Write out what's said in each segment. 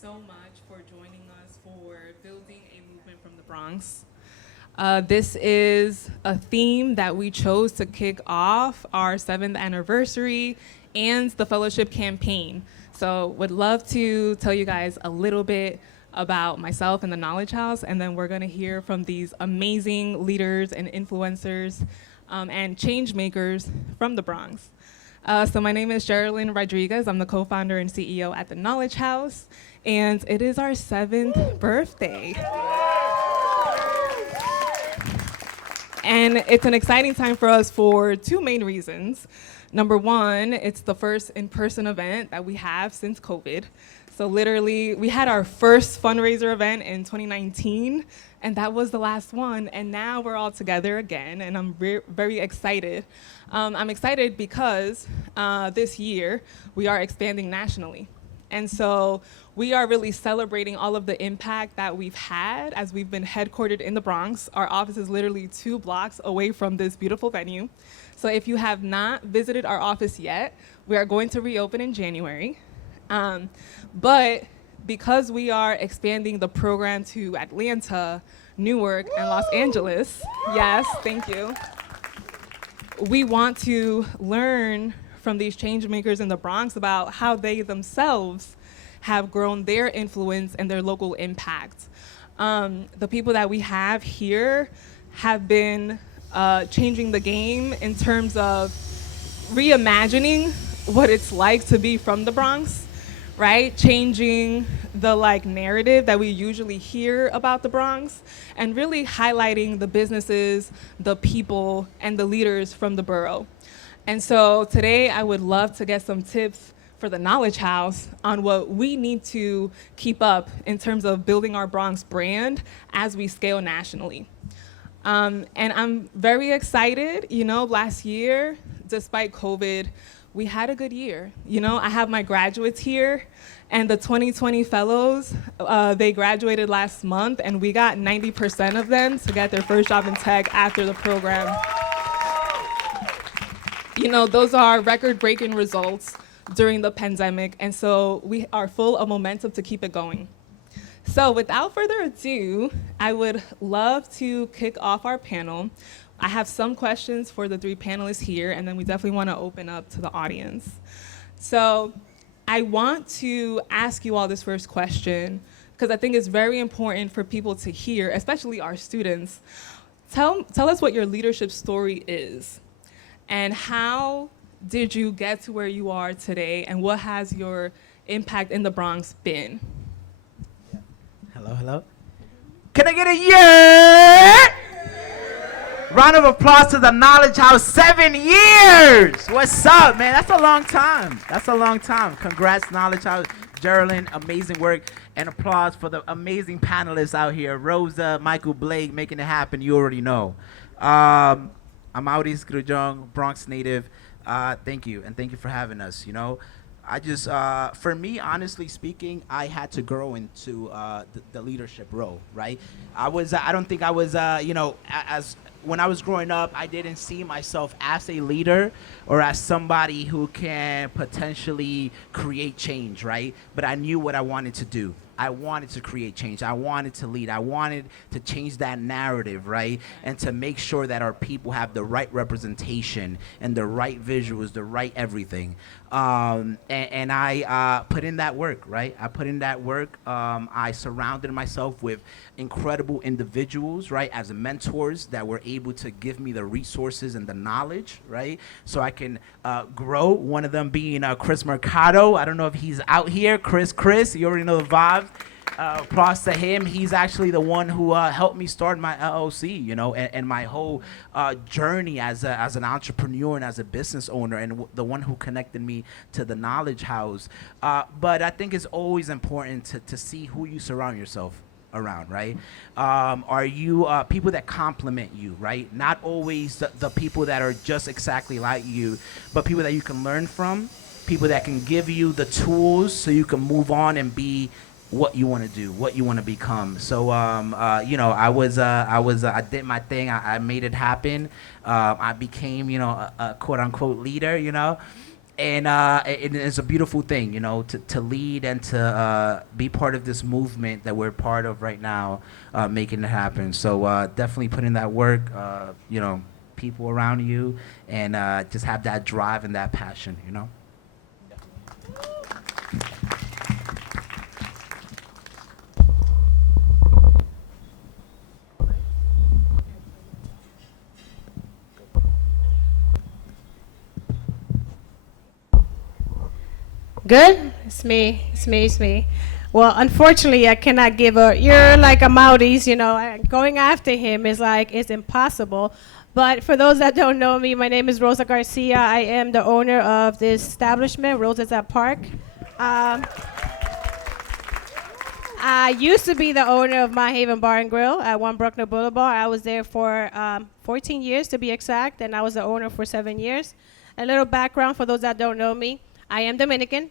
so much for joining us for building a movement from the Bronx. This is a theme that we chose to kick off our 7th anniversary and the fellowship campaign. So would love to tell you guys a little bit about myself and the Knowledge House, and then we're gonna hear from these amazing leaders and influencers and change makers from the Bronx. So my name is Jerelyn Rodriguez. I'm the co-founder and CEO at the Knowledge House, and it is our 7th birthday. And it's an exciting time for us for two main reasons. Number one, it's the first in-person event that we have since COVID. So literally, we had our first fundraiser event in 2019, and that was the last one. And now we're all together again, and I'm very excited. I'm excited because this year we are expanding nationally. And so we are really celebrating all of the impact that we've had as we've been headquartered in the Bronx. Our office is literally 2 blocks away from this beautiful venue. So if you have not visited our office yet, we are going to reopen in January. But because we are expanding the program to Atlanta, Newark, and Los Angeles, yes, thank you, we want to learn from these change makers in the Bronx about how they themselves have grown their influence and their local impact. The people that we have here have been changing the game in terms of reimagining what it's like to be from the Bronx, right? Changing the narrative that we usually hear about the Bronx and really highlighting the businesses, the people, and the leaders from the borough. And so today I would love to get some tips for the Knowledge House on what we need to keep up in terms of building our Bronx brand as we scale nationally. And I'm very excited. Last year, despite COVID, we had a good year. I have my graduates here, and the 2020 fellows, they graduated last month, and we got 90% of them to get their first job in tech after the program. Those are record-breaking results during the pandemic, and so we are full of momentum to keep it going. So without further ado, I would love to kick off our panel. I have some questions for the 3 panelists here, and then we definitely want to open up to the audience. So I want to ask you all this first question, because I think it's very important for people to hear, especially our students. Tell us what your leadership story is. And how did you get to where you are today, and what has your impact in the Bronx been? Hello, hello. Can I get a yeah? Round of applause to the Knowledge House. 7 years. What's up, man? That's a long time. That's a long time. Congrats, Knowledge House. Jerelyn, amazing work. And applause for the amazing panelists out here. Rosa, Michael, Blake, making it happen. You already know. Amaurys Grullon, Bronx Native. Thank you, and thank you for having us. For me, honestly speaking, I had to grow into the leadership role, right? I don't think I was, as when I was growing up, I didn't see myself as a leader or as somebody who can potentially create change, right? But I knew what I wanted to do. I wanted to create change. I wanted to lead. I wanted to change that narrative, right? And to make sure that our people have the right representation and the right visuals, the right everything. And I put in that work, right? I put in that work. I surrounded myself with incredible individuals, right? As mentors that were able to give me the resources and the knowledge, right? So I can grow. One of them being Chris Mercado. I don't know if he's out here. Chris, you already know the vibes. Props to him. He's actually the one who helped me start my LLC, and my whole journey as an entrepreneur and as a business owner, and the one who connected me to the Knowledge House. But I think it's always important to see who you surround yourself around, right? Are you people that complement you, right? Not always the people that are just exactly like you, but people that you can learn from, people that can give you the tools so you can move on and be what you want to do, what you want to become. So, I did my thing. I made it happen. I became, a quote unquote leader, And it's a beautiful thing, you know, to lead and to be part of this movement that we're part of right now, making it happen. So definitely put in that work, you know, people around you, and just have that drive and that passion, you know. Good? It's me. It's me. It's me. Well, unfortunately, I cannot give a. You're like a Amaurys, you know. Going after him is like it's impossible. But for those that don't know me, my name is Rosa Garcia. I am the owner of this establishment, Rosa's at Park. Um, I used to be the owner of My Haven Bar and Grill at 1 Bruckner Boulevard. I was there for 14 years to be exact, and I was the owner for 7 years. A little background for those that don't know me. I am Dominican.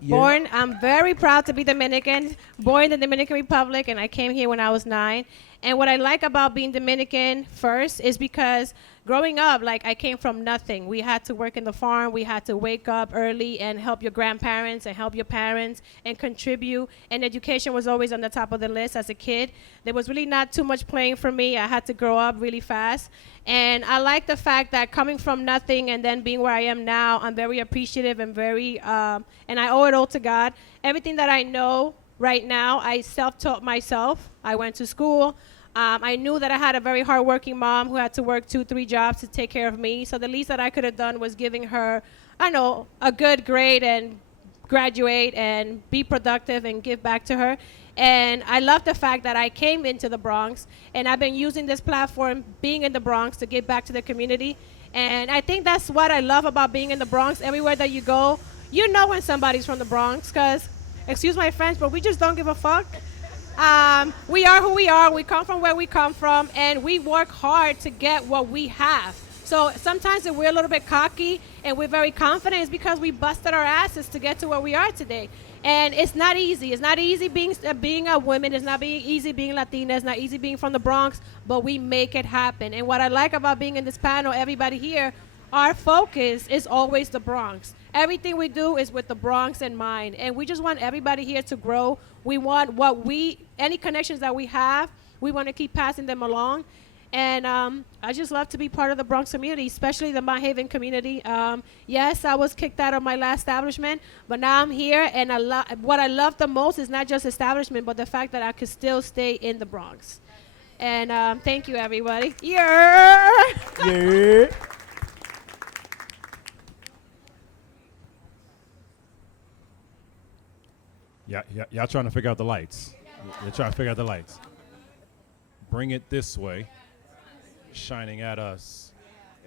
Yeah. I'm very proud to be Dominican, born in the Dominican Republic, and I came here when I was 9. And what I like about being Dominican first is because growing up, like I came from nothing. We had to work in the farm. We had to wake up early and help your grandparents and help your parents and contribute. And education was always on the top of the list as a kid. There was really not too much playing for me. I had to grow up really fast. And I like the fact that coming from nothing and then being where I am now, I'm very appreciative and very, and I owe it all to God. Everything that I know right now, I self-taught myself. I went to school. I knew that I had a very hardworking mom who had to work 2-3 jobs to take care of me. So the least that I could have done was giving her, I know, a good grade and graduate and be productive and give back to her. And I love the fact that I came into the Bronx, and I've been using this platform, being in the Bronx, to give back to the community. And I think that's what I love about being in the Bronx. Everywhere that you go, you know when somebody's from the Bronx, because, excuse my French, but we just don't give a fuck. We are who we are. We come from where we come from, and we work hard to get what we have. So sometimes if we're a little bit cocky and we're very confident, it's because we busted our asses to get to where we are today. And it's not easy. It's not easy being a woman. It's not easy being Latina. It's not easy being from the Bronx, but we make it happen. And what I like about being in this panel, everybody here, our focus is always the Bronx. Everything we do is with the Bronx in mind. And we just want everybody here to grow. We want any connections that we have, we want to keep passing them along. And I just love to be part of the Bronx community, especially the My Haven community. Yes, I was kicked out of my last establishment, but now I'm here. And what I love the most is not just establishment, but the fact that I could still stay in the Bronx. And thank you, everybody. Yeah. Yeah. Yeah, y'all trying to figure out the lights. You're trying to figure out the lights. Bring it this way, shining at us.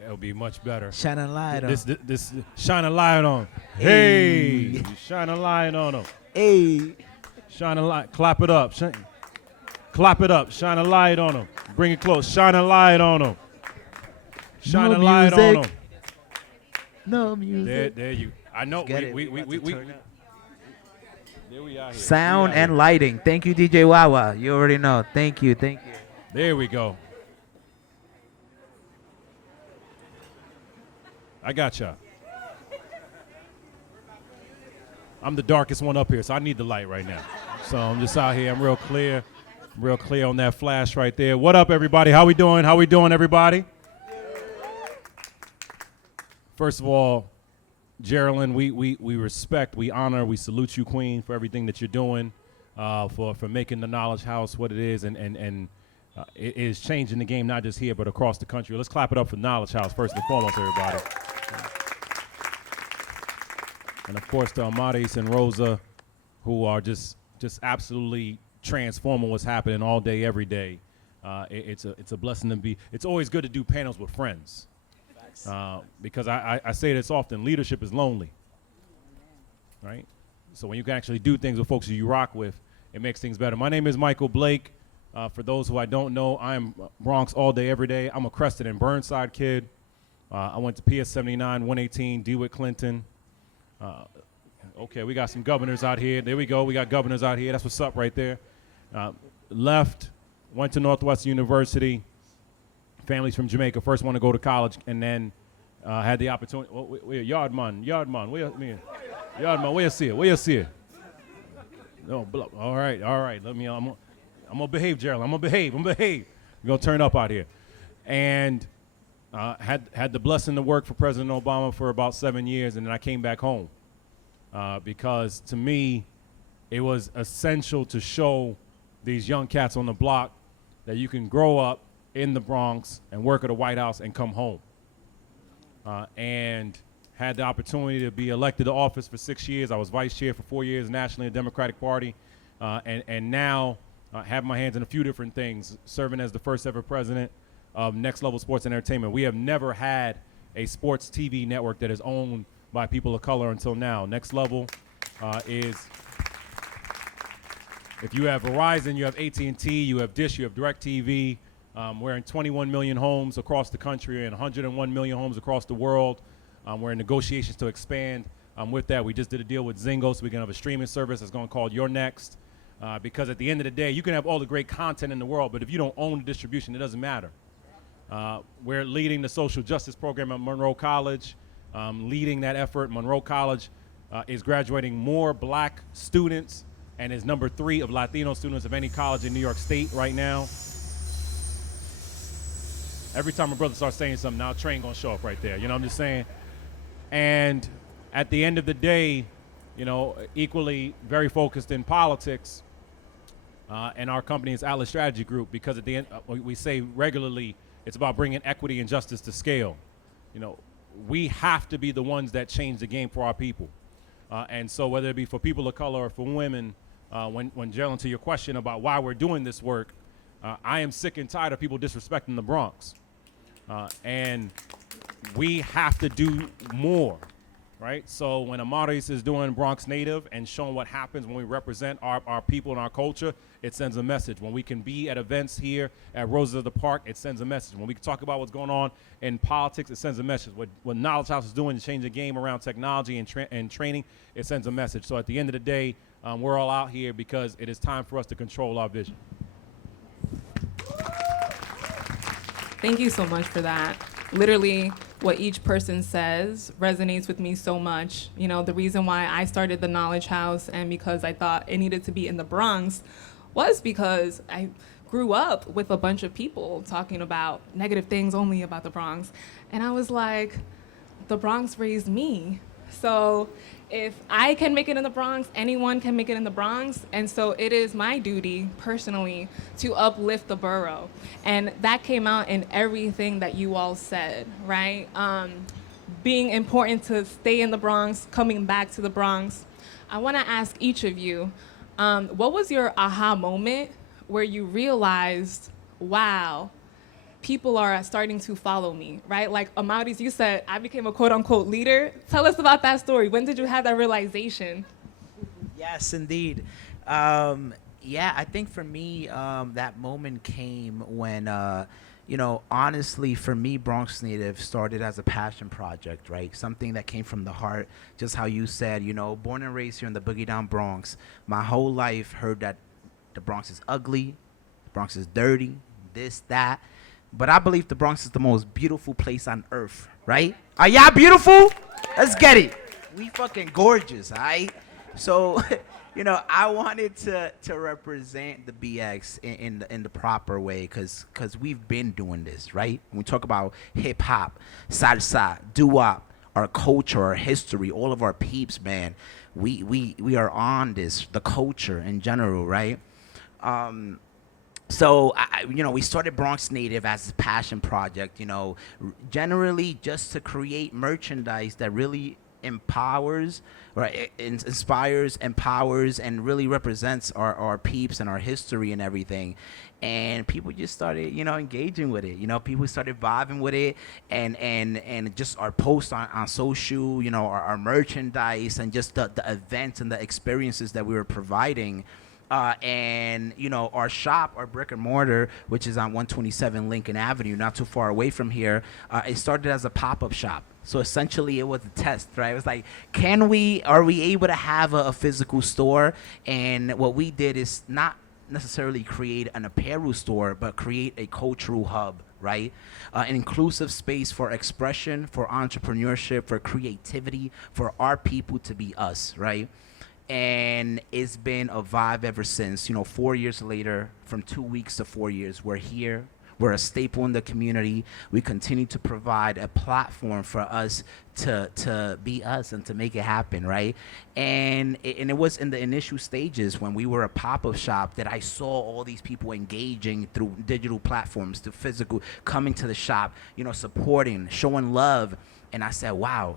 It'll be much better. Shine a light on. This shine a light on. Hey, shine a light on them. Hey, shine a light. Clap it up. Clap it up. Shine a light on them. Bring it close. Shine a light on them. Shine a light on them. No music. There you. I know. There we are here. Sound and lighting. Thank you, DJ Wawa. You already know. Thank you. There we go. I got y'all. I'm the darkest one up here, so I need the light right now. So I'm just out here. I'm real clear on that flash right there. What up, everybody? How we doing? Everybody? First of all, Jerelyn, we respect, we honor, we salute you, Queen, for everything that you're doing, for making the Knowledge House what it is, and it is changing the game, not just here, but across the country. Let's clap it up for Knowledge House, first and foremost, everybody. And, of course, to Amaurys and Rosa, who are just absolutely transforming what's happening all day, every day. It's a blessing to be. It's always good to do panels with friends. Because I say this often, leadership is lonely, right? So when you can actually do things with folks who you rock with, it makes things better. My name is Michael Blake. For those who I don't know, I'm Bronx all day, every day. I'm a Crested and Burnside kid. I went to PS 79, 118, DeWitt Clinton. Okay, we got some governors out here. There we go. We got governors out here. That's what's up right there. Left, went to Northwestern University. Families from Jamaica first want to go to college, and then Had the opportunity. Where Yardman, where you see it? No, all right. Let me. I'm gonna behave, Jerelyn. I'm gonna behave. We're gonna turn up out here, and had the blessing to work for President Obama for about 7 years, and then I came back home because to me, it was essential to show these young cats on the block that you can grow up in the Bronx and work at the White House and come home. And had the opportunity to be elected to office for 6 years. I was vice chair for 4 years nationally in the Democratic Party, and now have my hands in a few different things, serving as the first ever president of Next Level Sports and Entertainment. We have never had a sports TV network that is owned by people of color until now. Next Level is, if you have Verizon, you have AT&T, you have Dish, you have DirecTV. We're in 21 million homes across the country and 101 million homes across the world. We're in negotiations to expand with that. We just did a deal with Zingo, so we can have a streaming service that's going to call Your Next. Because at the end of the day, you can have all the great content in the world, but if you don't own the distribution, it doesn't matter. We're leading the social justice program at Monroe College, leading that effort. Monroe College is graduating more black students and is number 3 of Latino students of any college in New York State right now. Every time my brother starts saying something, now a train gonna show up right there. You know what I'm just saying? And at the end of the day, you know, equally very focused in politics, and our company is Atlas Strategy Group, because at the end, we say regularly, it's about bringing equity and justice to scale. You know, we have to be the ones that change the game for our people. And so whether it be for people of color or for women, when Jerelyn, to your question about why we're doing this work, I am sick and tired of people disrespecting the Bronx. And we have to do more, right? So when Amaurys is doing Bronx Native and showing what happens when we represent our people and our culture, it sends a message. When we can be at events here at Rosa the Park, it sends a message. When we can talk about what's going on in politics, it sends a message. What Knowledge House is doing to change the game around technology and training, it sends a message. So at the end of the day, we're all out here because it is time for us to control our vision. Thank you so much for that. Literally, what each person says resonates with me so much. You know, the reason why I started the Knowledge House and because I thought it needed to be in the Bronx was because I grew up with a bunch of people talking about negative things only about the Bronx. And I was like, the Bronx raised me. So if I can make it in the Bronx, anyone can make it in the Bronx. And so it is my duty personally to uplift the borough. And that came out in everything that you all said, right? Being important to stay in the Bronx, coming back to the Bronx. I want to ask each of you, what was your aha moment where you realized, wow, people are starting to follow me, right? Like Amaurys, you said, I became a quote unquote leader. Tell us about that story. When did you have that realization? Yes, indeed. Yeah, I think for me, that moment came when, you know, honestly, for me, Bronx Native started as a passion project, right? Something that came from the heart, just how you said, you know, born and raised here in the Boogie Down Bronx. My whole life heard that the Bronx is ugly, the Bronx is dirty, this, that. But I believe the Bronx is the most beautiful place on earth, right? Are y'all beautiful? Let's get it. We fucking gorgeous, all right? So, you know, I wanted to represent the BX in the proper way because we've been doing this, right? When we talk about hip-hop, salsa, doo-wop, our culture, our history, all of our peeps, man, we are on this, the culture in general, right? So, you know, we started Bronx Native as a passion project, you know, generally just to create merchandise that really empowers, right, inspires, empowers, and really represents our peeps and our history and everything. And people just started, you know, engaging with it. You know, people started vibing with it, and just our posts on social, you know, our merchandise, and just the events and the experiences that we were providing. And, you know, our shop, our brick and mortar, which is on 127 Lincoln Avenue, not too far away from here, it started as a pop-up shop. So essentially it was a test, right? It was like, are we able to have a physical store? And what we did is not necessarily create an apparel store, but create a cultural hub, right? An inclusive space for expression, for entrepreneurship, for creativity, for our people to be us, right? And it's been a vibe ever since. 4 years later, from 2 weeks to 4 years, we're here. We're a staple in the community. We continue to provide a platform for us to be us and to make it happen, right? And it was in the initial stages when we were a pop-up shop that I saw all these people engaging through digital platforms, to physical, coming to the shop, supporting, showing love. And I said, wow,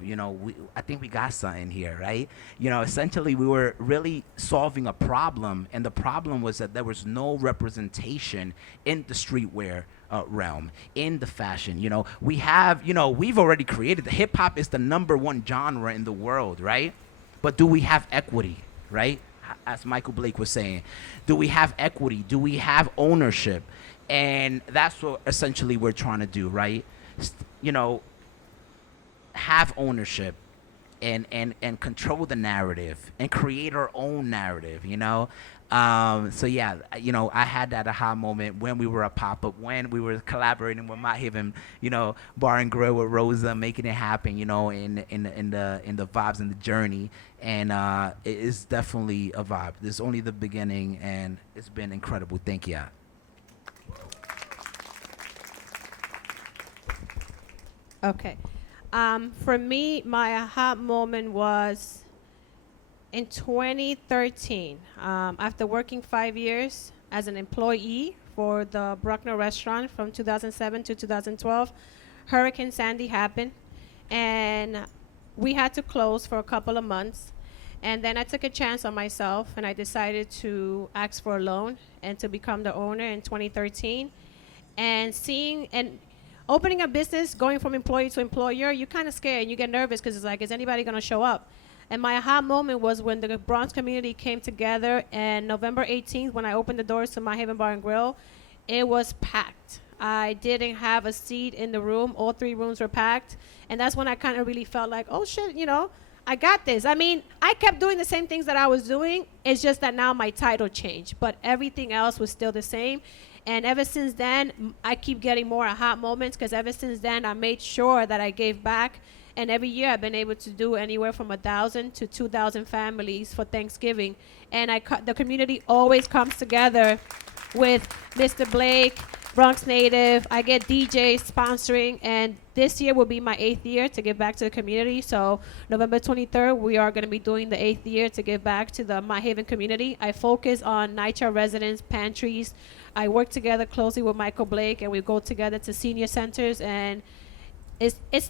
I think we got something here, right? Essentially, we were really solving a problem. And the problem was that there was no representation in the streetwear realm, in the fashion. We've already created, the hip hop is the #1 genre in the world, right? But do we have equity, right? As Michael Blake was saying, do we have equity? Do we have ownership? And that's what essentially we're trying to do, right? Have ownership and control the narrative and create our own narrative, so yeah, I had that aha moment when we were a pop-up, when we were collaborating with My Haven, Bar and Grill with Rosa, making it happen, in the vibes and the journey. And it is definitely a vibe. This is only the beginning, and it's been incredible. Thank you. Okay. For me, my aha moment was in 2013. After working 5 years as an employee for the Bruckner restaurant from 2007 to 2012, Hurricane Sandy happened, and we had to close for a couple of months. And then I took a chance on myself, and I decided to ask for a loan and to become the owner in 2013. And opening a business, going from employee to employer, you're kind of scared and you get nervous because it's like, is anybody going to show up? And my aha moment was when the Bronx community came together, and November 18th, when I opened the doors to My Haven Bar and Grill, it was packed. I didn't have a seat in the room. All 3 rooms were packed. And that's when I kind of really felt like, oh shit, I got this. I mean, I kept doing the same things that I was doing. It's just that now my title changed, but everything else was still the same. And ever since then, I keep getting more aha moments, because ever since then, I made sure that I gave back. And every year, I've been able to do anywhere from 1,000 to 2,000 families for Thanksgiving. And the community always comes together with Mr. Blake, Bronx Native. I get DJs sponsoring, and this year will be my 8th year to give back to the community. So November 23rd, we are going to be doing the 8th year to give back to the My Haven community. I focus on NYCHA residents, pantries. I work together closely with Michael Blake, and we go together to senior centers, and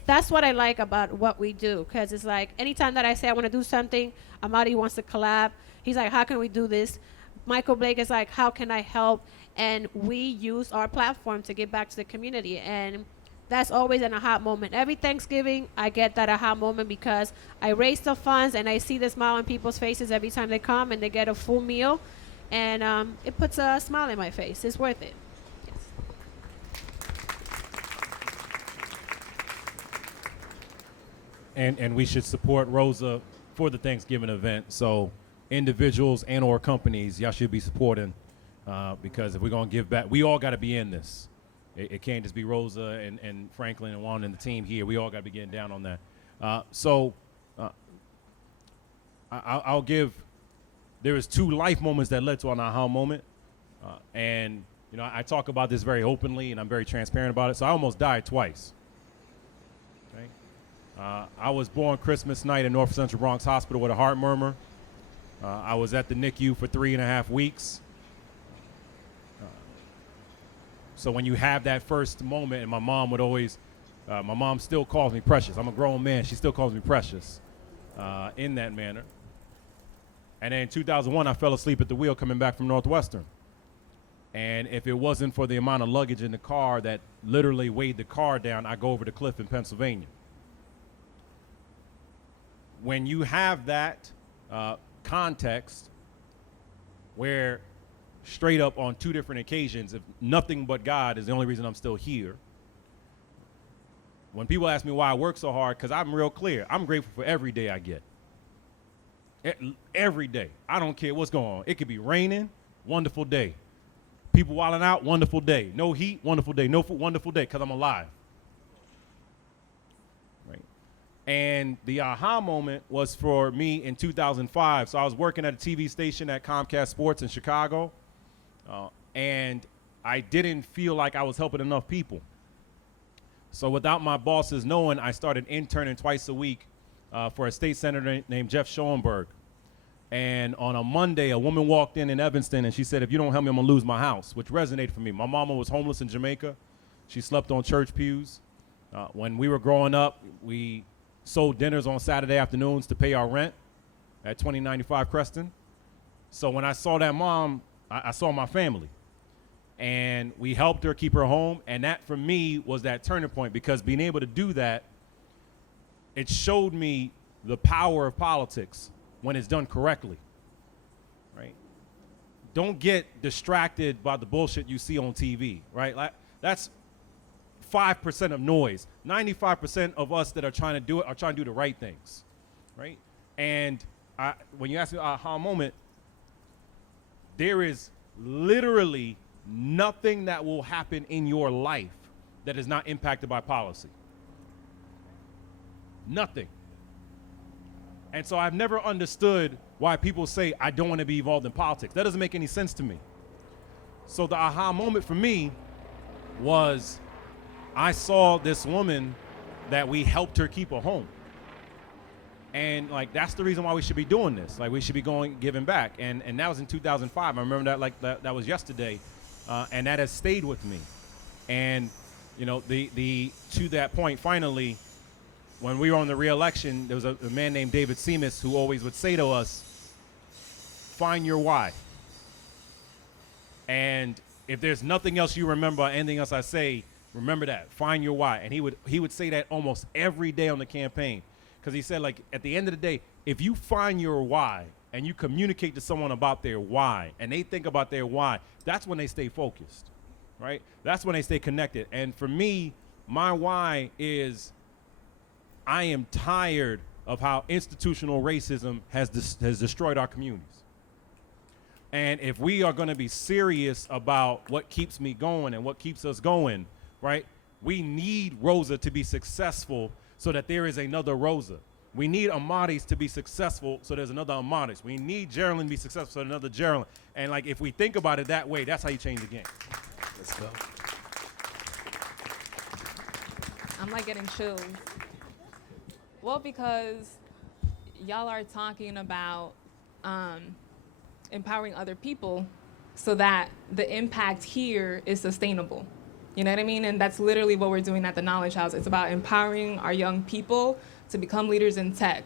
that's what I like about what we do, because it's like anytime that I say I want to do something, Amaurys wants to collab. He's like, how can we do this? Michael Blake is like, how can I help? And we use our platform to give back to the community, and that's always an aha moment. Every Thanksgiving, I get that aha moment because I raise the funds and I see the smile on people's faces every time they come and they get a full meal, and it puts a smile in my face. It's worth it. And we should support Rosa for the Thanksgiving event. So individuals and or companies, y'all should be supporting, because if we're going to give back, we all got to be in this. It can't just be Rosa and Franklin and Juan and the team here. We all got to be getting down on that. I'll give, there was 2 life moments that led to an aha moment. And, I talk about this very openly, and I'm very transparent about it. So I almost died twice. I was born Christmas night in North Central Bronx Hospital with a heart murmur. I was at the NICU for 3.5 weeks. So when you have that first moment, and my mom would always, my mom still calls me Precious. I'm a grown man. She still calls me Precious in that manner. And then in 2001, I fell asleep at the wheel coming back from Northwestern. And if it wasn't for the amount of luggage in the car that literally weighed the car down, I go over the cliff in Pennsylvania. When you have that context where straight up on 2 different occasions, if nothing but God is the only reason I'm still here, when people ask me why I work so hard, because I'm real clear. I'm grateful for every day I get. Every day. I don't care what's going on. It could be raining, wonderful day. People wilding out, wonderful day. No heat, wonderful day. No food, wonderful day, because I'm alive. Right? And the aha moment was for me in 2005. So I was working at a TV station at Comcast Sports in Chicago, and I didn't feel like I was helping enough people. So without my bosses knowing, I started interning twice a week for a state senator named Jeff Schoenberg. And on a Monday, a woman walked in Evanston, and she said, if you don't help me, I'm going to lose my house, which resonated for me. My mama was homeless in Jamaica. She slept on church pews. When we were growing up, we sold dinners on Saturday afternoons to pay our rent at 2095 Creston. So when I saw that mom, I saw my family. And we helped her keep her home. And that, for me, was that turning point, because being able to do that, it showed me the power of politics when it's done correctly, right? Don't get distracted by the bullshit you see on TV, right? Like, that's 5% of noise. 95% of us that are trying to do it are trying to do the right things, right? And when you ask me aha moment, there is literally nothing that will happen in your life that is not impacted by policy. Nothing. And so I've never understood why people say, I don't want to be involved in politics. That doesn't make any sense to me. So the aha moment for me was I saw this woman that we helped her keep a home. And like, that's the reason why we should be doing this. Like, we should be giving back. And that was in 2005. I remember that like that was yesterday. And that has stayed with me. And, you know, to that point, finally, when we were on the re-election, there was a man named David Seamus who always would say to us, find your why. And if there's nothing else you remember, anything else I say, remember that, find your why. And he would say that almost every day on the campaign, because he said, like, at the end of the day, if you find your why and you communicate to someone about their why and they think about their why, that's when they stay focused, right? That's when they stay connected. And for me, my why is I am tired of how institutional racism has destroyed our communities. And if we are going to be serious about what keeps me going and what keeps us going, right, we need Rosa to be successful so that there is another Rosa. We need Amaurys to be successful so there's another Amaurys. We need Jerelyn to be successful so another Jerelyn. And like, if we think about it that way, that's how you change the game. Let's go. I'm like getting chills. Well, because y'all are talking about empowering other people so that the impact here is sustainable. You know what I mean? And that's literally what we're doing at the Knowledge House. It's about empowering our young people to become leaders in tech.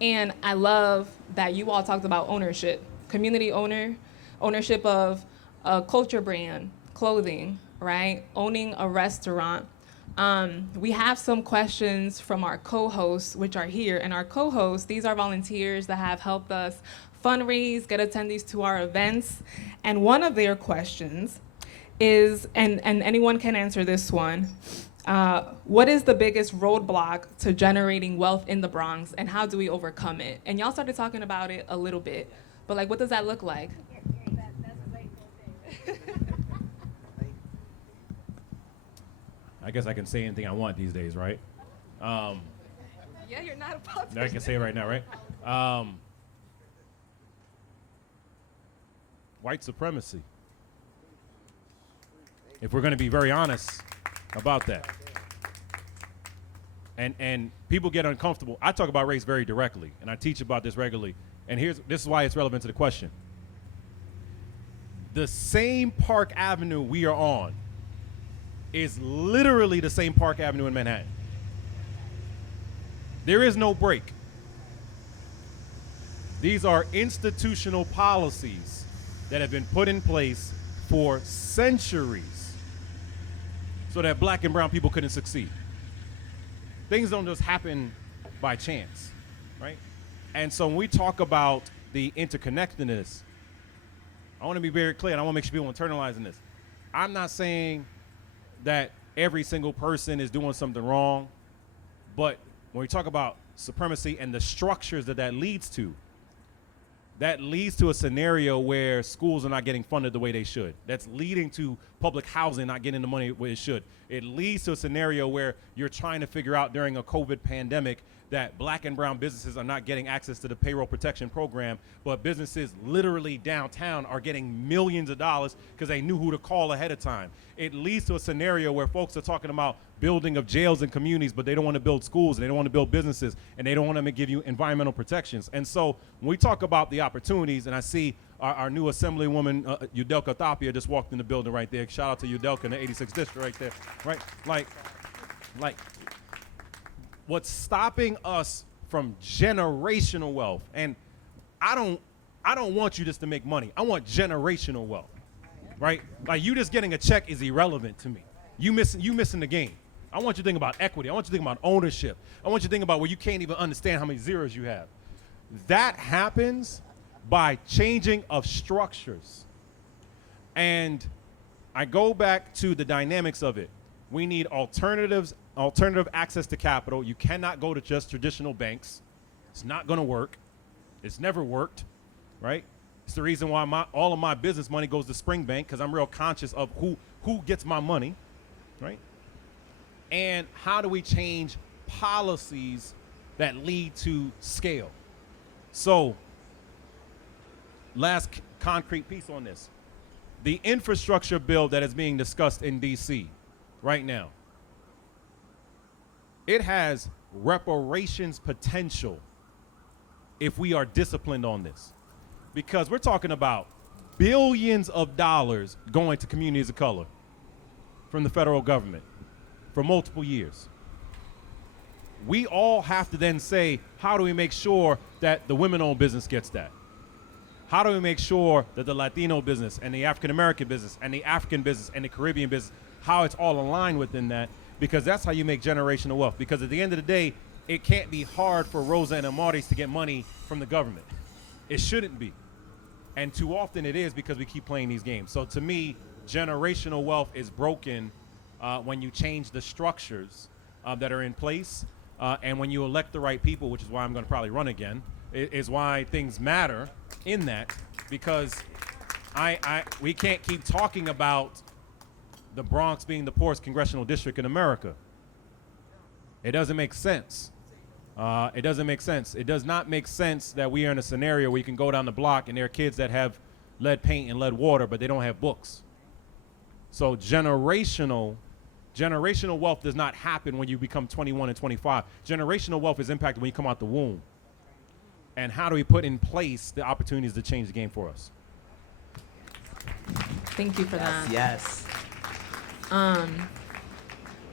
And I love that you all talked about ownership, community ownership of a culture brand, clothing, right? Owning a restaurant. We have some questions from our co-hosts, which are here. And our co-hosts, these are volunteers that have helped us fundraise, get attendees to our events. And one of their questions is, and anyone can answer this one, what is the biggest roadblock to generating wealth in the Bronx, and how do we overcome it? And y'all started talking about it a little bit, but like, what does that look like? I guess I can say anything I want these days, right? Yeah, you're not a politician. I can say it right now, right? White supremacy. If we're going to be very honest about that. And people get uncomfortable. I talk about race very directly, and I teach about this regularly. And this is why it's relevant to the question. The same Park Avenue we are on is literally the same Park Avenue in Manhattan. There is no break. These are institutional policies that have been put in place for centuries so that black and brown people couldn't succeed. Things don't just happen by chance, right? And so when we talk about the interconnectedness, I want to be very clear, and I want to make sure people internalize this. I'm not saying that every single person is doing something wrong, but when we talk about supremacy and the structures that leads to, that leads to a scenario where schools are not getting funded the way they should. That's leading to public housing not getting the money where it should. It leads to a scenario where you're trying to figure out during a COVID pandemic that black and brown businesses are not getting access to the payroll protection program, but businesses literally downtown are getting millions of dollars because they knew who to call ahead of time. It leads to a scenario where folks are talking about building of jails and communities, but they don't want to build schools, and they don't want to build businesses, and they don't want to give you environmental protections. And so when we talk about the opportunities, and I see our new Assemblywoman, Udelka Tapia, just walked in the building right there. Shout out to Udelka in the 86th District right there, right? Like, what's stopping us from generational wealth, and I don't want you just to make money. I want generational wealth, right? Like, you just getting a check is irrelevant to me. You missing the game. I want you to think about equity. I want you to think about ownership. I want you to think about where you can't even understand how many zeros you have. That happens by changing of structures. And I go back to the dynamics of it. We need alternative access to capital. You cannot go to just traditional banks. It's not going to work. It's never worked, right? It's the reason why all of my business money goes to Springbank, because I'm real conscious of who gets my money, right? And how do we change policies that lead to scale? So, last concrete piece on this. The infrastructure bill that is being discussed in D.C. right now, it has reparations potential if we are disciplined on this. Because we're talking about billions of dollars going to communities of color from the federal government for multiple years. We all have to then say, how do we make sure that the women-owned business gets that? How do we make sure that the Latino business and the African-American business and the African business and the Caribbean business, how it's all aligned within that? Because that's how you make generational wealth. Because at the end of the day, it can't be hard for Rosa and Amaurys to get money from the government. It shouldn't be. And too often it is, because we keep playing these games. So to me, generational wealth is broken when you change the structures that are in place, and when you elect the right people, which is why I'm going to probably run again, is why things matter in that, because we can't keep talking about the Bronx being the poorest congressional district in America. It doesn't make sense. It doesn't make sense. It does not make sense that we are in a scenario where you can go down the block and there are kids that have lead paint and lead water, but they don't have books. So generational wealth does not happen when you become 21 and 25. Generational wealth is impacted when you come out the womb. And how do we put in place the opportunities to change the game for us? Thank you for that. Yes.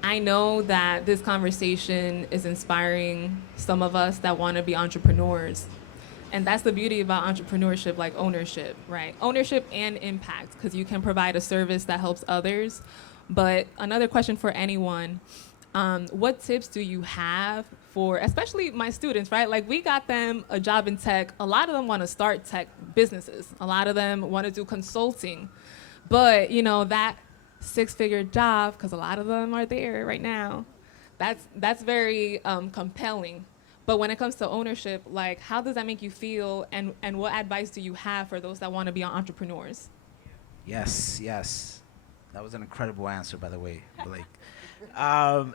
I know that this conversation is inspiring some of us that want to be entrepreneurs. And that's the beauty about entrepreneurship, like ownership, right? Ownership and impact, because you can provide a service that helps others. But another question for anyone, what tips do you have for, especially my students, right? Like, we got them a job in tech. A lot of them want to start tech businesses. A lot of them want to do consulting. But, that six-figure job, because a lot of them are there right now, that's very compelling. But when it comes to ownership, like, how does that make you feel, and what advice do you have for those that want to be entrepreneurs? Yes. That was an incredible answer, by the way, Blake. I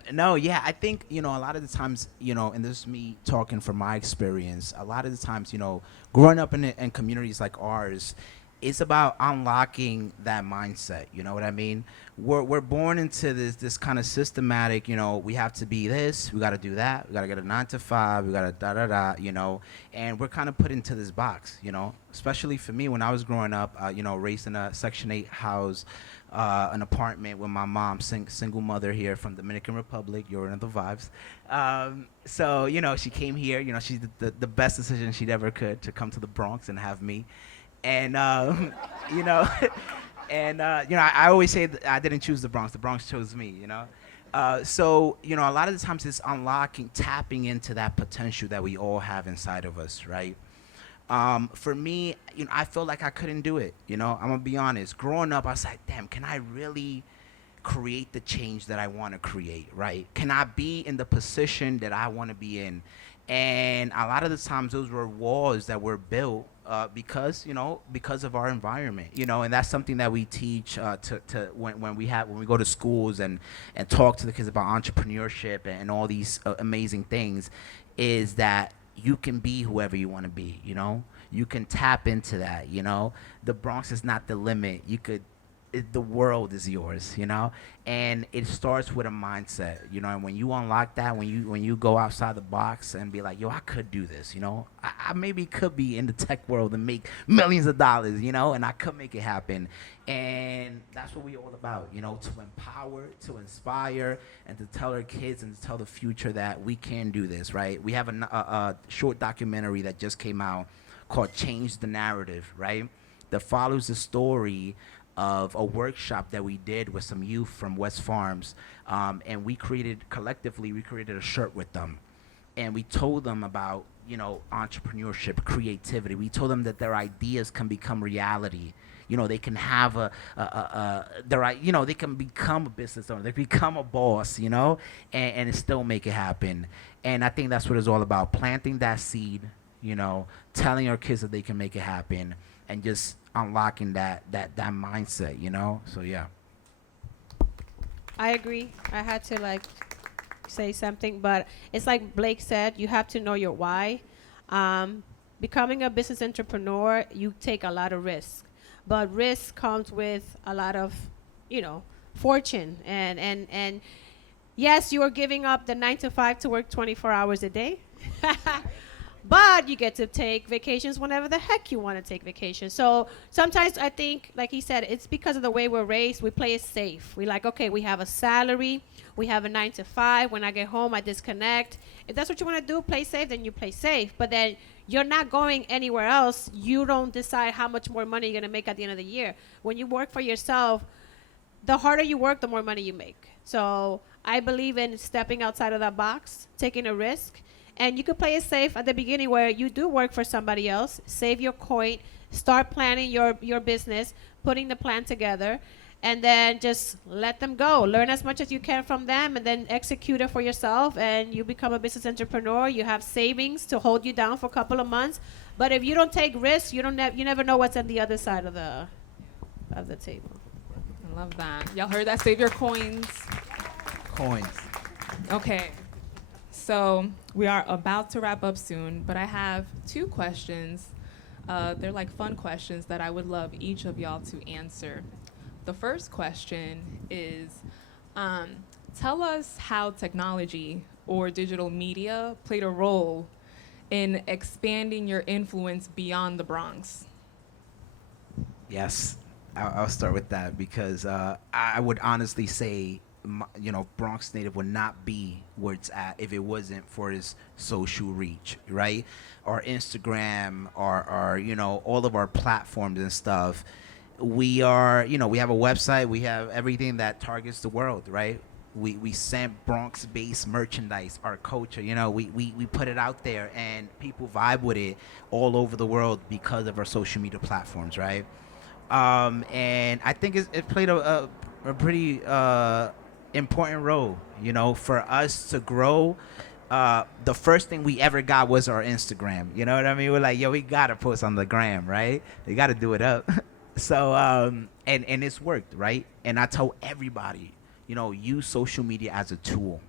think, a lot of the times, and this is me talking from my experience, a lot of the times, growing up in communities like ours, it's about unlocking that mindset. You know what I mean? We're born into this kind of systematic, we have to be this, we got to do that, we got to get a 9 to 5, we got to da-da-da, and we're kind of put into this box, especially for me when I was growing up, raised in a Section 8 house, an apartment with my mom, single mother here from Dominican Republic. You're in the vibes. So, she came here, she did the best decision she'd ever could to come to the Bronx and have me. And, I always say that I didn't choose the Bronx chose me, So, a lot of the times it's tapping into that potential that we all have inside of us, right? For me, I felt like I couldn't do it, I'm gonna be honest. Growing up, I was like, damn, can I really create the change that I want to create, right? Can I be in the position that I want to be in? And a lot of the times those were walls that were built because because of our environment, and that's something that we teach to when we go to schools and talk to the kids about entrepreneurship and all these amazing things, is that you can be whoever you want to be. You can tap into that. The Bronx is not the limit. The world is yours, and it starts with a mindset, and when you unlock that, when you go outside the box and be like, yo, I could do this, I maybe could be in the tech world and make millions of dollars, and I could make it happen. And that's what we're all about, to empower, to inspire, and to tell our kids and to tell the future that we can do this, right? We have a short documentary that just came out called Change the Narrative, right? That follows the story of a workshop that we did with some youth from West Farms, and we created a shirt with them, and we told them about entrepreneurship, creativity. We told them that their ideas can become reality. They can have they can become a business owner, they become a boss, and still make it happen. And I think that's what it's all about: planting that seed, telling our kids that they can make it happen, and just unlocking that mindset, So yeah. I agree. I had to say something, but it's like Blake said, you have to know your why. Becoming a business entrepreneur, you take a lot of risk, but risk comes with a lot of, fortune. And yes, you are giving up the 9 to 5 to work 24 hours a day. But you get to take vacations whenever the heck you want to take vacations. So sometimes I think, like he said, it's because of the way we're raised. We play it safe. We okay, we have a salary. We have a 9 to 5. When I get home, I disconnect. If that's what you want to do, play safe, then you play safe. But then you're not going anywhere else. You don't decide how much more money you're going to make at the end of the year. When you work for yourself, the harder you work, the more money you make. So I believe in stepping outside of that box, taking a risk. And you could play it safe at the beginning where you do work for somebody else, save your coin, start planning your business, putting the plan together, and then just let them go. Learn as much as you can from them, and then execute it for yourself, and you become a business entrepreneur. You have savings to hold you down for a couple of months. But if you don't take risks, you never know what's on the other side of the table. I love that. Y'all heard that? Save your coins. Coins. Okay. So we are about to wrap up soon, but I have 2 questions. They're like fun questions that I would love each of y'all to answer. The first question is, tell us how technology or digital media played a role in expanding your influence beyond the Bronx. Yes, I'll start with that because I would honestly say Bronx Native would not be where it's at if it wasn't for its social reach, right? Our Instagram, our all of our platforms and stuff. We are, we have a website, we have everything that targets the world, right? We send Bronx-based merchandise, our culture, we put it out there and people vibe with it all over the world because of our social media platforms, right? And I think it played a pretty important role, for us to grow. The first thing we ever got was our Instagram. You know what I mean? We're like, yo, we gotta post on the gram, right? We gotta do it up. So and it's worked, right? And I tell everybody, use social media as a tool.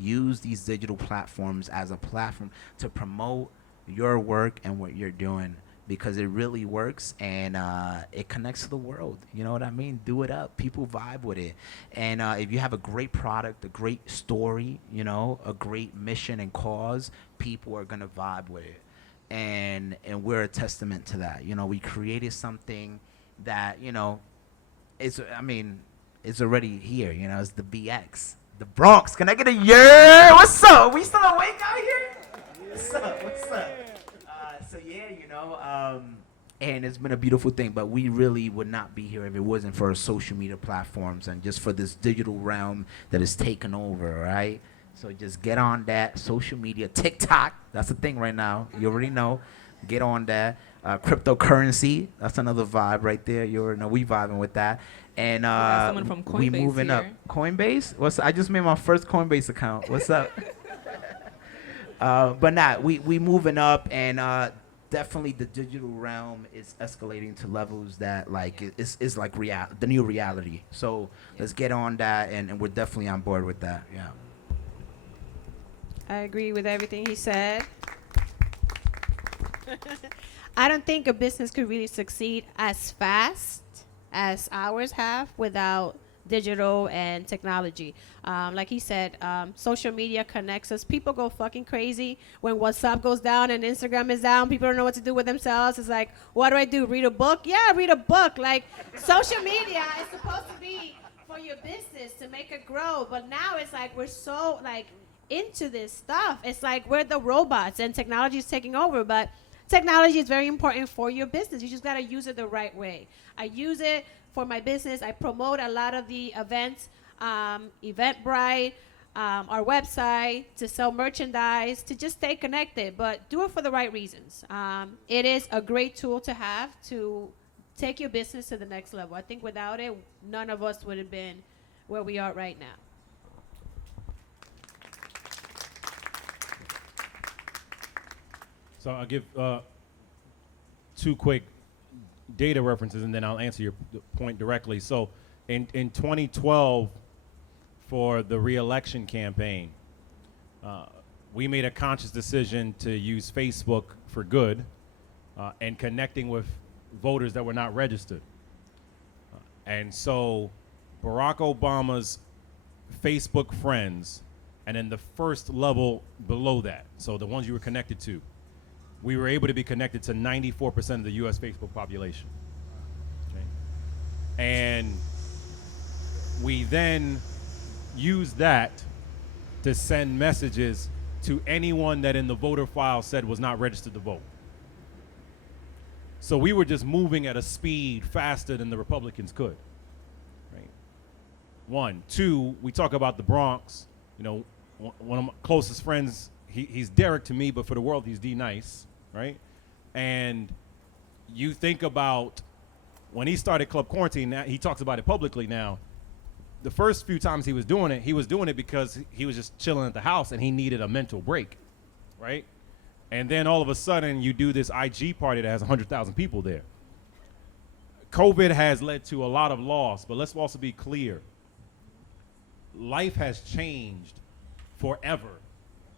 Use these digital platforms as a platform to promote your work and what you're doing, because it really works and it connects to the world. You know what I mean? Do it up. People vibe with it. And if you have a great product, a great story, a great mission and cause, people are going to vibe with it. And we're a testament to that. We created something that, it's already here. It's the BX. The Bronx. Can I get a yeah? What's up? We still awake out here? What's up? So yeah, and it's been a beautiful thing, but we really would not be here if it wasn't for our social media platforms and just for this digital realm that is taken over, right? So just get on that social media. TikTok, that's the thing right now. You already know. Get on that. Cryptocurrency, that's another vibe right there. You already know we vibing with that. And We got someone from Coinbase we moving up. here. Coinbase? I just made my first Coinbase account. What's up? But nah, we moving up, and definitely the digital realm is escalating to levels that like it's like the new reality. So let's get on that, and we're definitely on board with that. Yeah. I agree with everything he said. I don't think a business could really succeed as fast as ours have without digital and technology. Like he said, social media connects us. People go fucking crazy when WhatsApp goes down and Instagram is down. People don't know what to do with themselves. It's like, what do I do? Read a book? Yeah, read a book. Like, social media is supposed to be for your business to make it grow. But now it's like we're so like into this stuff. It's like we're the robots and technology is taking over. But technology is very important for your business. You just got to use it the right way. I use it for my business. I promote a lot of the events, Eventbrite, our website, to sell merchandise, to just stay connected, but do it for the right reasons. It is a great tool to have to take your business to the next level. I think without it, none of us would have been where we are right now. So I'll give two quick data references, and then I'll answer your point directly. So in 2012, for the re-election campaign, we made a conscious decision to use Facebook for good and connecting with voters that were not registered. And so Barack Obama's Facebook friends, and then the first level below that, so the ones you were connected to, we were able to be connected to 94% of the US Facebook population. Okay? And we then used that to send messages to anyone that in the voter file said was not registered to vote. So we were just moving at a speed faster than the Republicans could. Right? One. Two, we talk about the Bronx. You know, one of my closest friends, he's Derek to me, but for the world, he's D Nice. Right? And you think about when he started Club Quarantine, now he talks about it publicly now. The first few times he was doing it because he was just chilling at the house and he needed a mental break, right? And then all of a sudden you do this IG party that has 100,000 people there. COVID has led to a lot of loss, but let's also be clear. Life has changed forever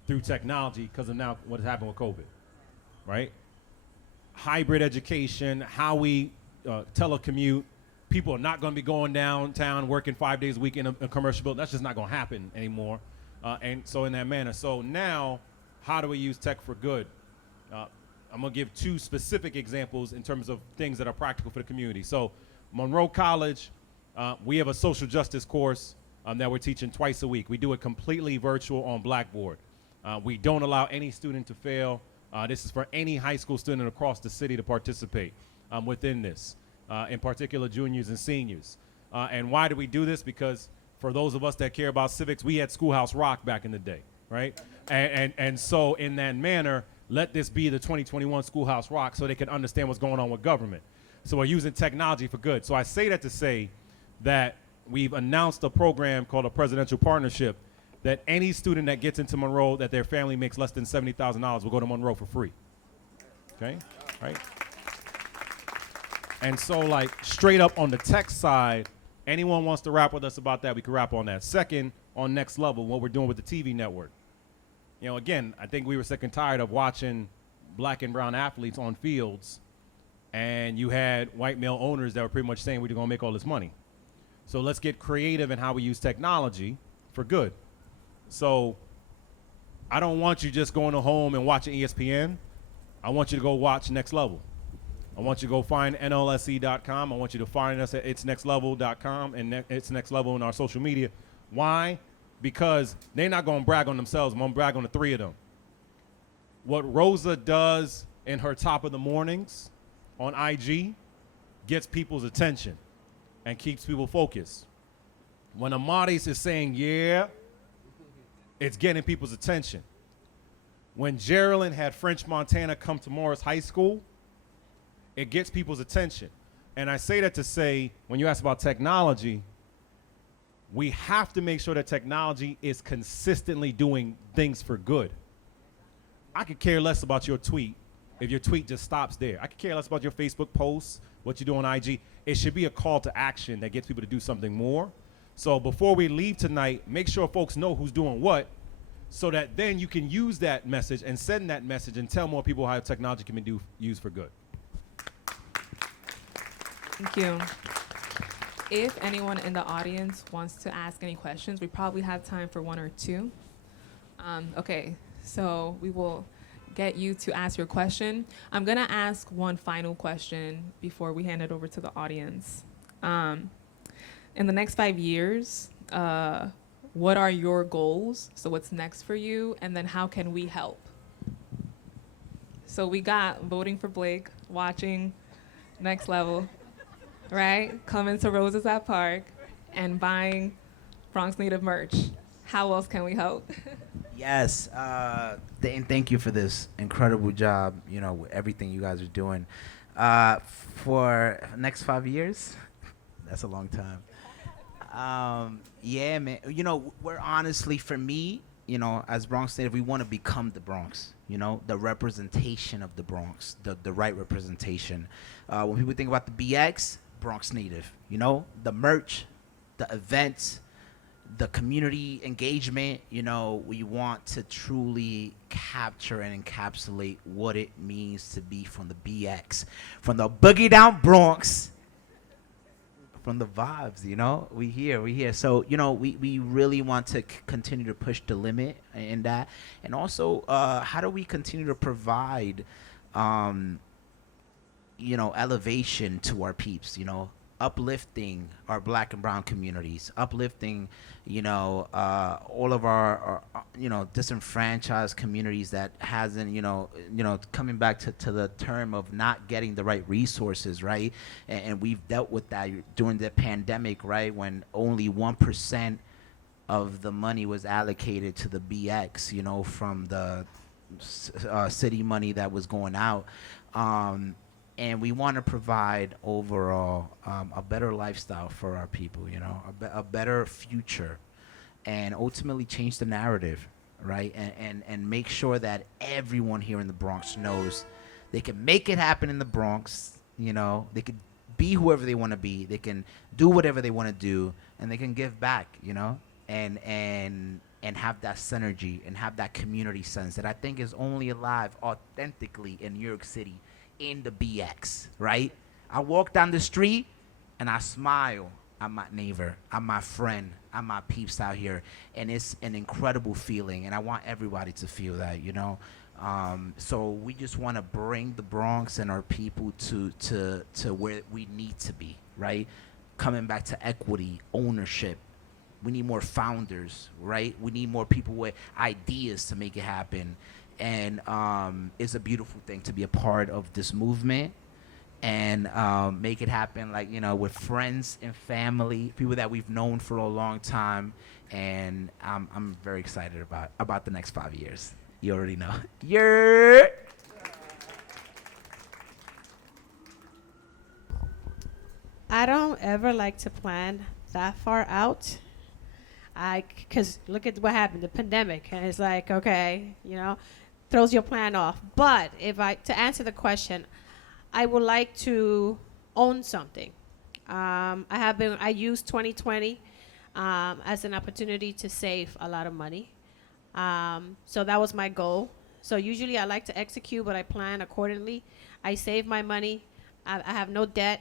through technology because of now what has happened with COVID. Right? Hybrid education, how we telecommute. People are not going to be going downtown working 5 days a week in a commercial building. That's just not going to happen anymore. And so in that manner. So now, how do we use tech for good? I'm going to give two specific examples in terms of things that are practical for the community. So Monroe College, we have a social justice course that we're teaching twice a week. We do it completely virtual on Blackboard. We don't allow any student to fail. This is for any high school student across the city to participate within this, in particular juniors and seniors. And why do we do this? Because for those of us that care about civics, we had Schoolhouse Rock back in the day, right? And so in that manner, let this be the 2021 Schoolhouse Rock so they can understand what's going on with government. So we're using technology for good. So I say that to say that we've announced a program called a presidential partnership that any student that gets into Monroe that their family makes less than $70,000 will go to Monroe for free. Okay, right? And so like straight up on the tech side, anyone wants to rap with us about that, we can rap on that. Second, on Next Level, what we're doing with the TV network. You know, again, I think we were sick and tired of watching black and brown athletes on fields, and you had white male owners that were pretty much saying we're gonna make all this money. So let's get creative in how we use technology for good. So I don't want you just going to home and watching ESPN. I want you to go watch Next Level. I want you to go find NLSE.com. I want you to find us at itsnextlevel.com and It's Next Level in our social media. Why? Because they're not going to brag on themselves. I'm going to brag on the three of them. What Rosa does in her top of the mornings on IG gets people's attention and keeps people focused. When Amaurys is saying, yeah, it's getting people's attention. When Jerelyn had French Montana come to Morris High School, it gets people's attention. And I say that to say, when you ask about technology, we have to make sure that technology is consistently doing things for good. I could care less about your tweet if your tweet just stops there. I could care less about your Facebook posts, what you do on IG. It should be a call to action that gets people to do something more. So before we leave tonight, make sure folks know who's doing what, so that then you can use that message and send that message and tell more people how technology can be used for good. Thank you. If anyone in the audience wants to ask any questions, we probably have time for one or two. Okay, so we will get you to ask your question. I'm gonna ask one final question before we hand it over to the audience. In the next 5 years, what are your goals? So what's next for you? And then how can we help? So we got voting for Blake, watching Next Level, right? Coming to Rosa's at Park and buying Bronx Native merch. How else can we help? Yes, and thank you for this incredible job, with everything you guys are doing. For next 5 years, that's a long time. Yeah, man, we're honestly, for me, as Bronx Native, we want to become the Bronx, the representation of the Bronx, the right representation. When people think about the BX, Bronx Native, the merch, the events, the community engagement, we want to truly capture and encapsulate what it means to be from the BX, from the boogie down Bronx, from the vibes, we here. So, we really want to continue to push the limit in that. And also, how do we continue to provide, elevation to our peeps, uplifting our Black and brown communities, uplifting, all of our disenfranchised communities that hasn't, coming back to the term of not getting the right resources, right? And we've dealt with that during the pandemic, right? When only 1% of the money was allocated to the BX, from the city money that was going out. And we want to provide overall a better lifestyle for our people, a better future, and ultimately change the narrative, right? And make sure that everyone here in the Bronx knows they can make it happen in the Bronx. They could be whoever they want to be. They can do whatever they want to do, and they can give back, and have that synergy and have that community sense that I think is only alive authentically in New York City, in the BX, right? I walk down the street and I smile at my neighbor, at my friend, at my peeps out here, and it's an incredible feeling, and I want everybody to feel that, So we just want to bring the Bronx and our people to where we need to be, right? Coming back to equity, ownership. We need more founders, right? We need more people with ideas to make it happen. And it's a beautiful thing to be a part of this movement and make it happen, with friends and family, people that we've known for a long time. And I'm very excited about the next 5 years. You already know. Yeah. I don't ever like to plan that far out. Because look at what happened, the pandemic, and it's like, okay, throws your plan off. But to answer the question, I would like to own something. I used 2020 as an opportunity to save a lot of money. So that was my goal. So usually I like to execute, but I plan accordingly. I save my money. I have no debt,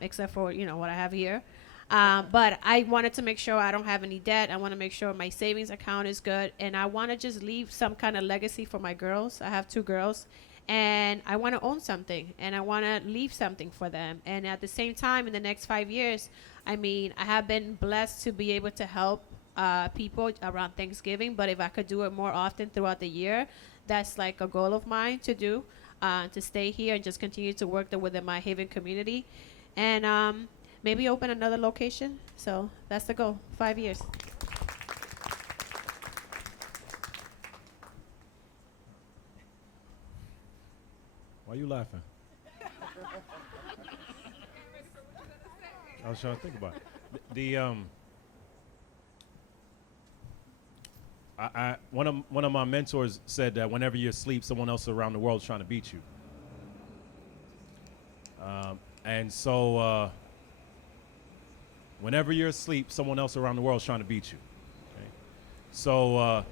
except for, what I have here. But I wanted to make sure I don't have any debt. I want to make sure my savings account is good. And I want to just leave some kind of legacy for my girls. I have 2 girls. And I want to own something. And I want to leave something for them. And at the same time, in the next 5 years, I have been blessed to be able to help people around Thanksgiving. But if I could do it more often throughout the year, that's like a goal of mine to do, to stay here and just continue to work within my Haven community. And maybe open another location. So that's the goal, 5 years. Why are you laughing? I was trying to think about it. One of my mentors said that whenever you're asleep, someone else around the world is trying to beat you. And so whenever you're asleep, someone else around the world is trying to beat you. Okay? So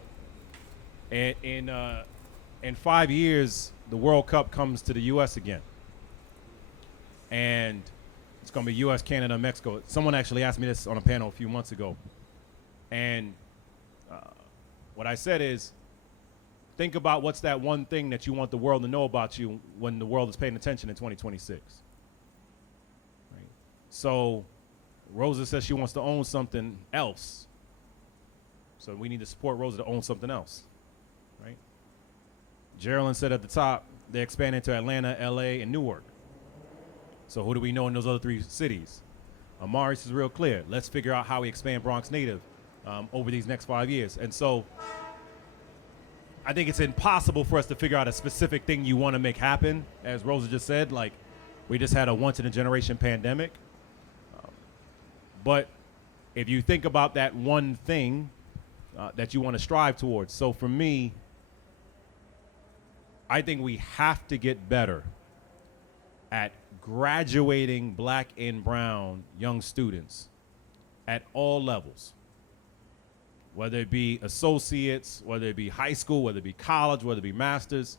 in 5 years, the World Cup comes to the U.S. again. And it's going to be U.S., Canada, Mexico. Someone actually asked me this on a panel a few months ago. And what I said is, think about what's that one thing that you want the world to know about you when the world is paying attention in 2026. Right? So Rosa says she wants to own something else. So we need to support Rosa to own something else. Right? Jerelyn said at the top, they're expanding to Atlanta, LA, and Newark. So who do we know in those other 3 cities? Amaurys is real clear. Let's figure out how we expand Bronx Native over these next 5 years. And so I think it's impossible for us to figure out a specific thing you want to make happen. As Rosa just said, like, we just had a once-in-a-generation pandemic. But if you think about that one thing that you want to strive towards. So for me, I think we have to get better at graduating Black and brown young students at all levels, whether it be associates, whether it be high school, whether it be college, whether it be masters.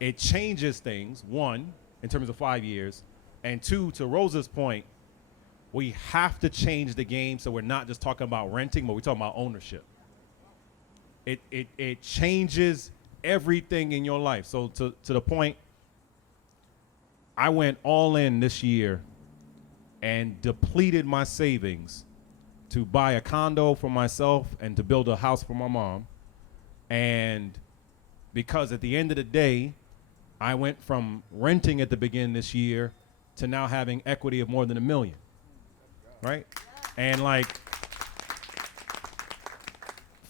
It changes things, one, in terms of 5 years, and two, to Rosa's point, we have to change the game so we're not just talking about renting, but we're talking about ownership. It changes everything in your life. So to the point, I went all in this year and depleted my savings to buy a condo for myself and to build a house for my mom. And because at the end of the day, I went from renting at the beginning this year to now having equity of more than $1 million, right? And like,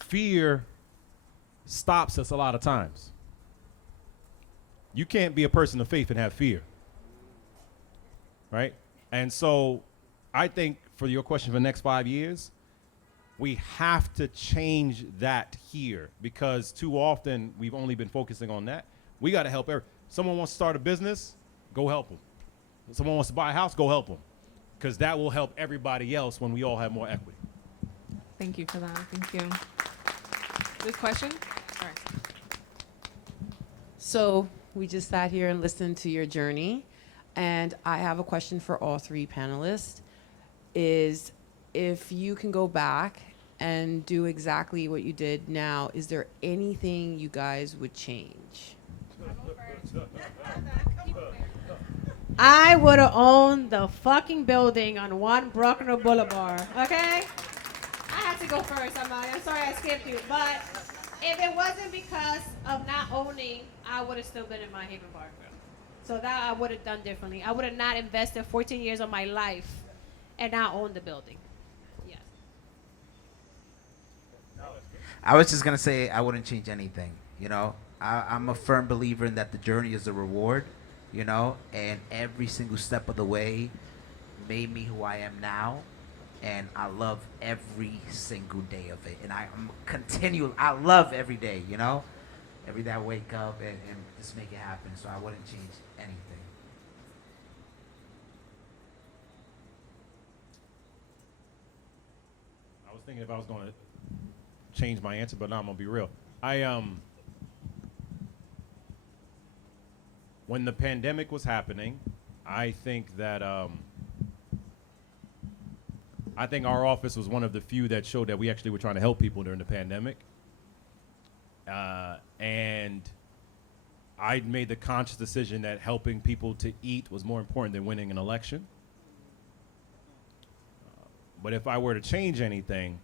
fear stops us a lot of times. You can't be a person of faith and have fear, right? And so I think for your question for the next 5 years, we have to change that here, because too often we've only been focusing on that. We got to help someone wants to start a business, go help them. Someone wants to buy a house, go help them, because that will help everybody else when we all have more equity. Thank you for that. Thank you. This question? All right. So we just sat here and listened to your journey, and I have a question for all 3 panelists. Is if you can go back and do exactly what you did now, is there anything you guys would change? I would have owned the fucking building on 1 Bruckner Boulevard, okay? I had to go first, I'm sorry I skipped you. But if it wasn't because of not owning, I would have still been in my Haven Bar Grill. So that I would have done differently. I would have not invested 14 years of my life and not owned the building. Yes. I was just gonna say I wouldn't change anything. You know, I'm a firm believer in that the journey is a reward. You know, and every single step of the way made me who I am now, and I love every single day of it. And I love every day. You know, every day I wake up and just make it happen. So I wouldn't change anything. I was thinking if I was going to change my answer, but now I'm going to be real. When the pandemic was happening, I think that I think our office was one of the few that showed that we actually were trying to help people during the pandemic. And I made the conscious decision that helping people to eat was more important than winning an election. But if I were to change anything,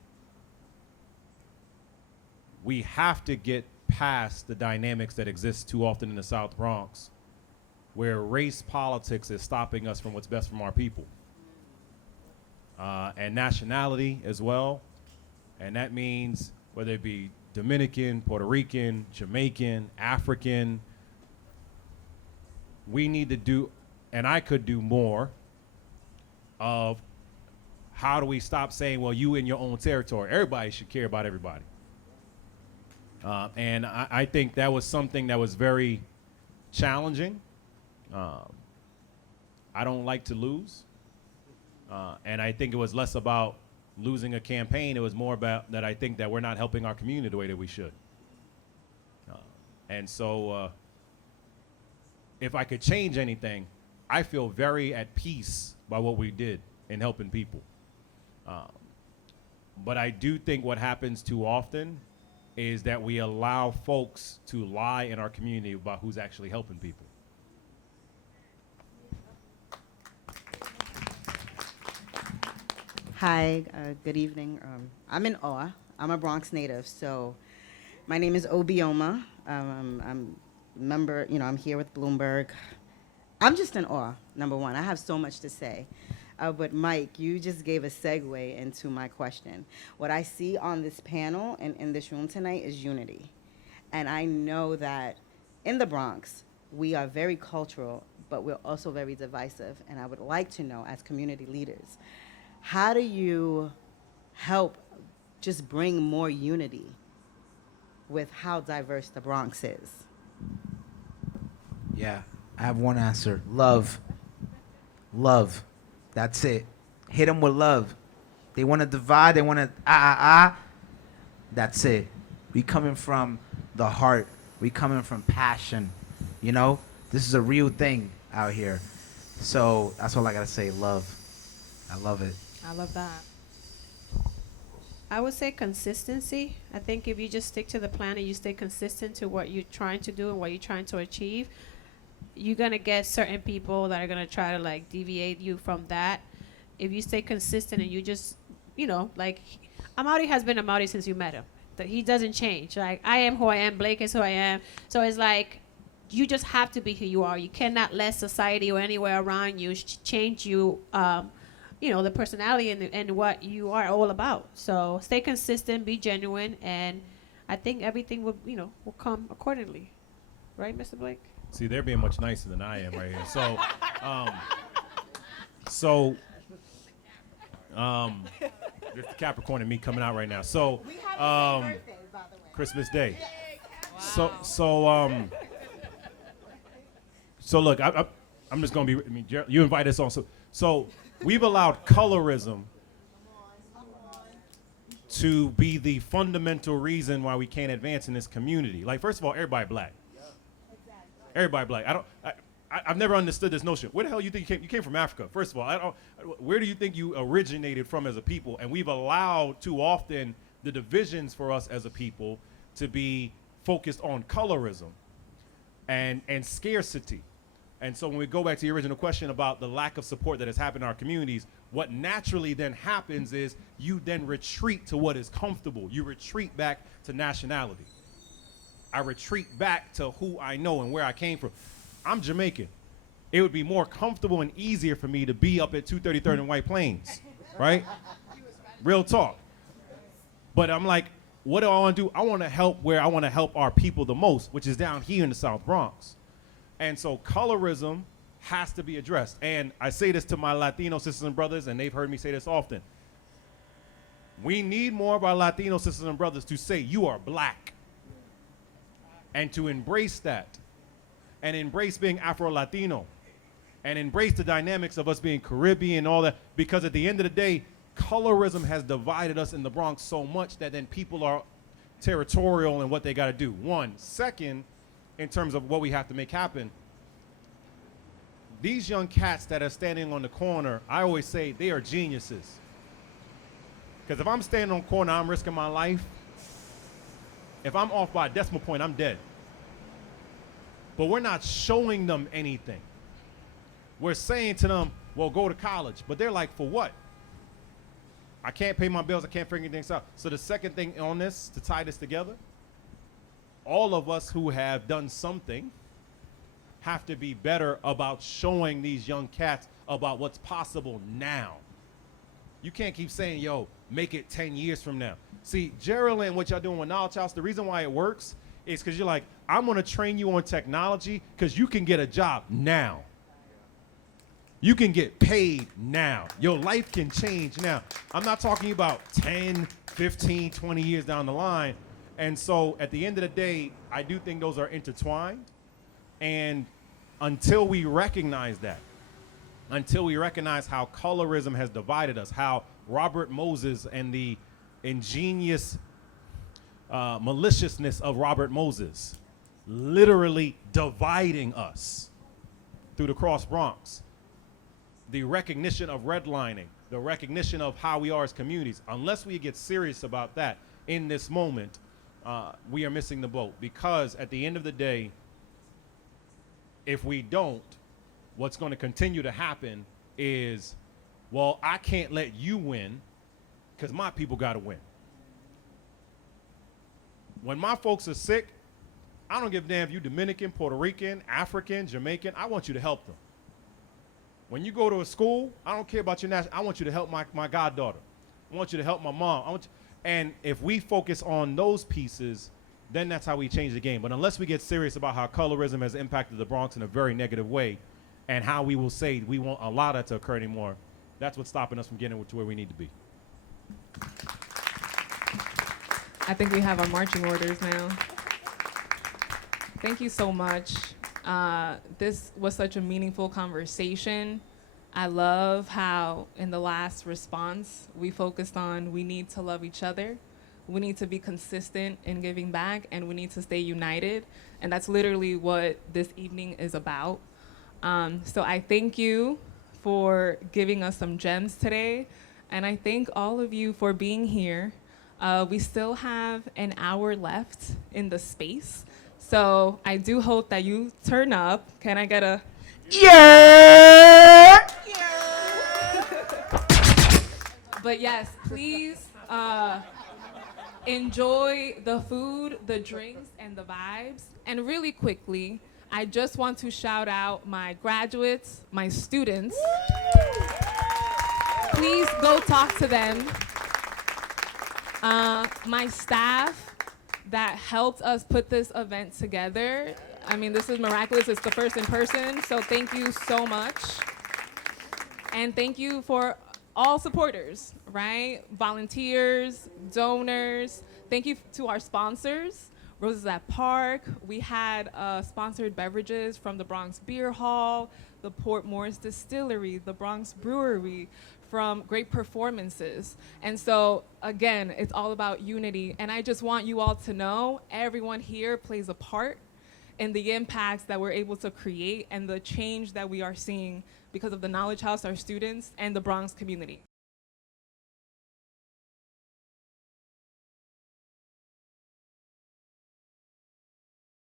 we have to get past the dynamics that exist too often in the South Bronx, where race politics is stopping us from what's best from our people. And nationality as well. And that means whether it be Dominican, Puerto Rican, Jamaican, African, we need to do, and I could do more of how do we stop saying, well, you in your own territory. Everybody should care about everybody. And I think that was something that was very challenging. I don't like to lose. And I think it was less about losing a campaign. It was more about that I think that we're not helping our community the way that we should. And so if I could change anything, I feel very at peace by what we did in helping people. But I do think what happens too often is that we allow folks to lie in our community about who's actually helping people. Hi, good evening. I'm in awe. I'm a Bronx native, so my name is Obioma. I'm a member, I'm here with Bloomberg. I'm just in awe, number one. I have so much to say. But Mike, you just gave a segue into my question. What I see on this panel and in this room tonight is unity. And I know that in the Bronx, we are very cultural, but we're also very divisive. And I would like to know, as community leaders, how do you help just bring more unity with how diverse the Bronx is? Yeah, I have one answer. Love. Love. That's it. Hit them with love. They want to divide. They want to That's it. We coming from the heart. We coming from passion. You know, this is a real thing out here. So that's all I gotta say. Love. I love it. I love that. I would say consistency. I think if you just stick to the plan and you stay consistent to what you're trying to do and what you're trying to achieve, you're going to get certain people that are going to try to like deviate you from that. If you stay consistent and you just, like Amaurys has been Amaurys since you met him. That he doesn't change. Like I am who I am, Blake is who I am. So it's like you just have to be who you are. You cannot let society or anywhere around you change you, the personality and what you are all about. So stay consistent, be genuine, and I think everything will come accordingly. Right, Mr. Blake? See, they're being much nicer than I am right here. There's the Capricorn and me coming out right now. So, Christmas Day. Wow. So look, I'm just gonna be. You invite us on. So we've allowed colorism to be the fundamental reason why we can't advance in this community. Like, first of all, everybody black. Everybody black. I've never understood this notion. Where the hell you think you came from? Africa. First of all, where do you think you originated from as a people? And we've allowed too often the divisions for us as a people to be focused on colorism and scarcity. And so when we go back to the original question about the lack of support that has happened in our communities, what naturally then happens is you then retreat to what is comfortable. You retreat back to nationality. I retreat back to who I know and where I came from. I'm Jamaican. It would be more comfortable and easier for me to be up at 233rd and White Plains, right? Real talk. But I'm like, what do I want to do? I want to help where I want to help our people the most, which is down here in the South Bronx. And so colorism has to be addressed. And I say this to my Latino sisters and brothers, and they've heard me say this often. We need more of our Latino sisters and brothers to say, you are black. And to embrace that, and embrace being Afro-Latino, and embrace the dynamics of us being Caribbean and all that, because at the end of the day, colorism has divided us in the Bronx so much that then people are territorial in what they got to do. One. Second, in terms of what we have to make happen, these young cats that are standing on the corner, I always say they are geniuses. Because if I'm standing on the corner, I'm risking my life. If I'm off by a decimal point, I'm dead. But we're not showing them anything. We're saying to them, well, go to college. But they're like, for what? I can't pay my bills. I can't figure anything out. So the second thing on this, to tie this together, all of us who have done something have to be better about showing these young cats about what's possible now. You can't keep saying, yo, make it 10 years from now. See, Jerelyn, what y'all doing with Knowledge House, the reason why it works is because you're like, I'm going to train you on technology because you can get a job now. You can get paid now. Your life can change now. I'm not talking about 10, 15, 20 years down the line. And so at the end of the day, I do think those are intertwined. And until we recognize that, until we recognize how colorism has divided us, how Robert Moses and the ingenious maliciousness of Robert Moses literally dividing us through the Cross Bronx, the recognition of redlining, the recognition of how we are as communities, unless we get serious about that in this moment, we are missing the boat. Because at the end of the day, if we don't, what's going to continue to happen is, well, I can't let you win because my people got to win. When my folks are sick, I don't give a damn if you Dominican, Puerto Rican, African, Jamaican. I want you to help them. When you go to a school, I don't care about your national. I want you to help my goddaughter. I want you to help my mom. And if we focus on those pieces, then that's how we change the game. But unless we get serious about how colorism has impacted the Bronx in a very negative way, and how we will say we won't allow that to occur anymore, that's what's stopping us from getting to where we need to be. I think we have our marching orders now. Thank you so much. This was such a meaningful conversation. I love how in the last response, we focused on we need to love each other. We need to be consistent in giving back, and we need to stay united. And that's literally what this evening is about. So I thank you for giving us some gems today. And I thank all of you for being here. We still have an hour left in the space. So I do hope that you turn up. Can I get a yeah? But yes, please enjoy the food, the drinks, and the vibes. And really quickly, I just want to shout out my graduates, my students. Please go talk to them. My staff that helped us put this event together. I mean, this is miraculous. It's the first in person, so thank you so much. And thank you for all supporters, right? Volunteers, donors. Thank you to our sponsors. Rosa's at Park. We had sponsored beverages from the Bronx Beer Hall, the Port Morris Distillery, the Bronx Brewery, from great performances. And so, again, it's all about unity. And I just want you all to know everyone here plays a part in the impacts that we're able to create and the change that we are seeing because of the Knowledge House, our students, and the Bronx community.